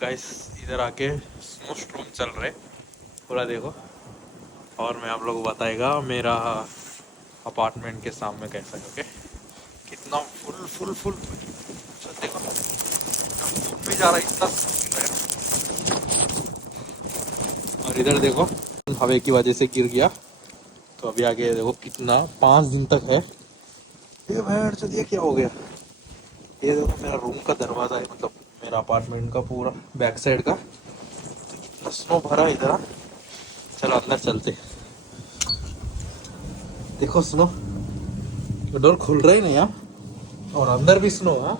Guys इधर आके snow storm चल रहे पूरा देखो, और मैं आप लोगों को बताएगा मेरा अपार्टमेंट के सामने कैसा है। ओके, कितना फुल फुल फुल देखो, फुल में जा रहा है, इतना स्पीड है। और इधर देखो, हवा की वजह से गिर गया, तो अभी आगे देखो कितना 5 दिन तक है। ये भाई चलिए क्या हो गया। ये देखो मेरा रूम का दरवाजा है, मतलब मेरा अपार्टमेंट का पूरा बैक साइड का, तो कितना स्नो भरा है इधर। चलो अंदर चलते, देखो स्नो, डोर खुल रहा ही नहीं यार, और अंदर भी स्नो है।